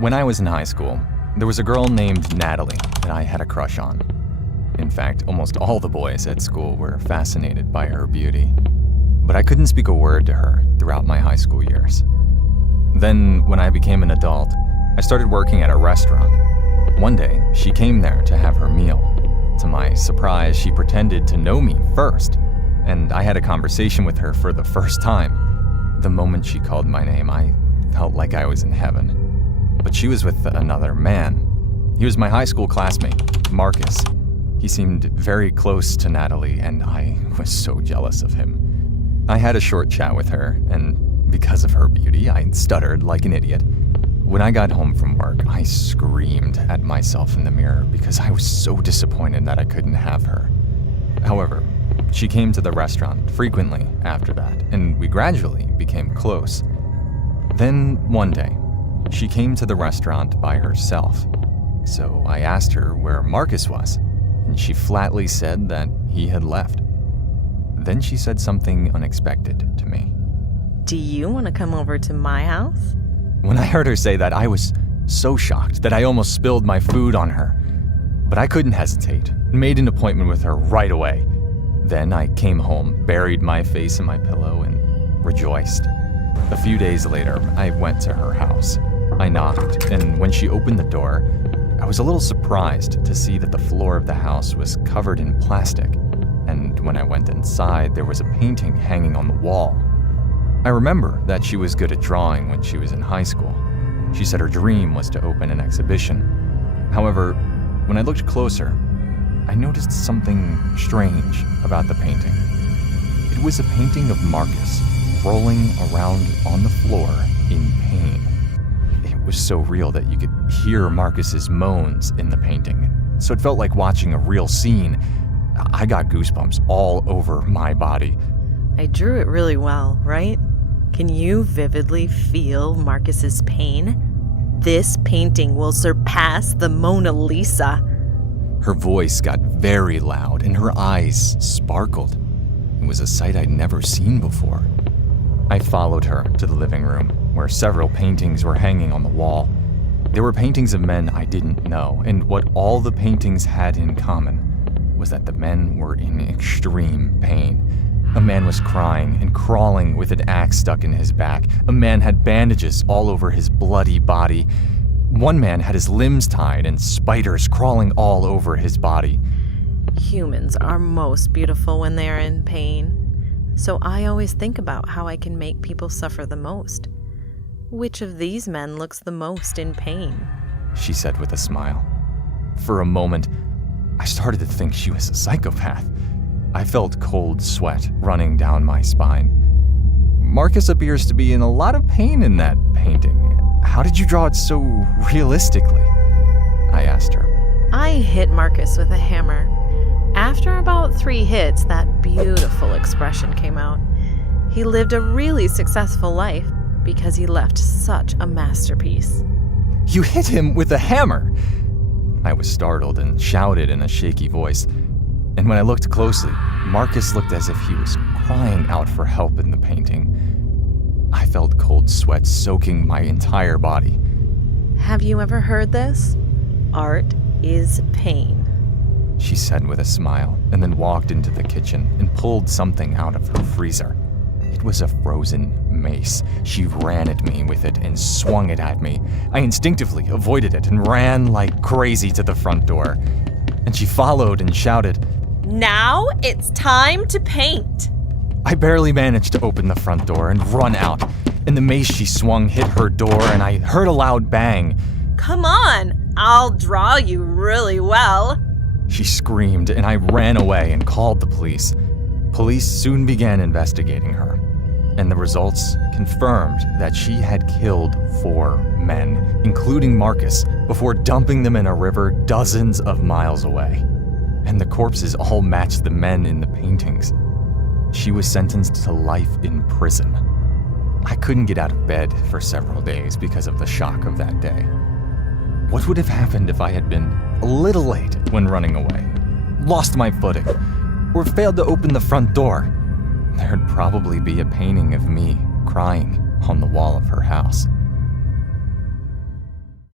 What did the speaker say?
When I was in high school, there was a girl named Natalie that I had a crush on. In fact, almost all the boys at school were fascinated by her beauty. But I couldn't speak a word to her throughout my high school years. Then, when I became an adult, I started working at a restaurant. One day, she came there to have her meal. To my surprise, she pretended to know me first, and I had a conversation with her for the first time. The moment she called my name, I felt like I was in heaven. But she was with another man. He was my high school classmate, Marcus. He seemed very close to Natalie, and I was so jealous of him. I had a short chat with her, and because of her beauty, I stuttered like an idiot. When I got home from work, I screamed at myself in the mirror because I was so disappointed that I couldn't have her. However, she came to the restaurant frequently after that, and we gradually became close. Then, one day, she came to the restaurant by herself. So I asked her where Marcus was, and she flatly said that he had left. Then she said something unexpected to me. Do you want to come over to my house? When I heard her say that, I was so shocked that I almost spilled my food on her. But I couldn't hesitate, and made an appointment with her right away. Then I came home, buried my face in my pillow, and rejoiced. A few days later, I went to her house. I knocked, and when she opened the door, I was a little surprised to see that the floor of the house was covered in plastic, and when I went inside, there was a painting hanging on the wall. I remember that she was good at drawing when she was in high school. She said her dream was to open an exhibition. However, when I looked closer, I noticed something strange about the painting. It was a painting of Marcus rolling around on the floor in pain. It was so real that you could hear Marcus's moans in the painting, so it felt like watching a real scene. I got goosebumps all over my body. I drew it really well, right? Can you vividly feel Marcus's pain? This painting will surpass the Mona Lisa. Her voice got very loud and her eyes sparkled. It was a sight I'd never seen before. I followed her to the living room, where several paintings were hanging on the wall. They were paintings of men I didn't know, and what all the paintings had in common was that the men were in extreme pain. A man was crying and crawling with an axe stuck in his back. A man had bandages all over his bloody body. One man had his limbs tied and spiders crawling all over his body. Humans are most beautiful when they are in pain. So I always think about how I can make people suffer the most. Which of these men looks the most in pain? She said with a smile. For a moment, I started to think she was a psychopath. I felt cold sweat running down my spine. Marcus appears to be in a lot of pain in that painting. How did you draw it so realistically? I asked her. I hit Marcus with a hammer. After about 3 hits, that beautiful expression came out. He lived a really successful life because he left such a masterpiece. You hit him with a hammer! I was startled and shouted in a shaky voice. And when I looked closely, Marcus looked as if he was crying out for help in the painting. I felt cold sweat soaking my entire body. Have you ever heard this? Art is pain, she said with a smile, and then walked into the kitchen and pulled something out of her freezer. It was a frozen mace. She ran at me with it and swung it at me. I instinctively avoided it and ran like crazy to the front door. And she followed and shouted, "Now it's time to paint." I barely managed to open the front door and run out, and the mace she swung hit her door and I heard a loud bang. "Come on, I'll draw you really well," she screamed, and I ran away and called the police. Police soon began investigating her, and the results confirmed that she had killed 4 men, including Marcus, before dumping them in a river dozens of miles away. And the corpses all matched the men in the paintings. She was sentenced to life in prison. I couldn't get out of bed for several days because of the shock of that day. What would have happened if I had been a little late when running away, lost my footing, or failed to open the front door? There'd probably be a painting of me crying on the wall of her house.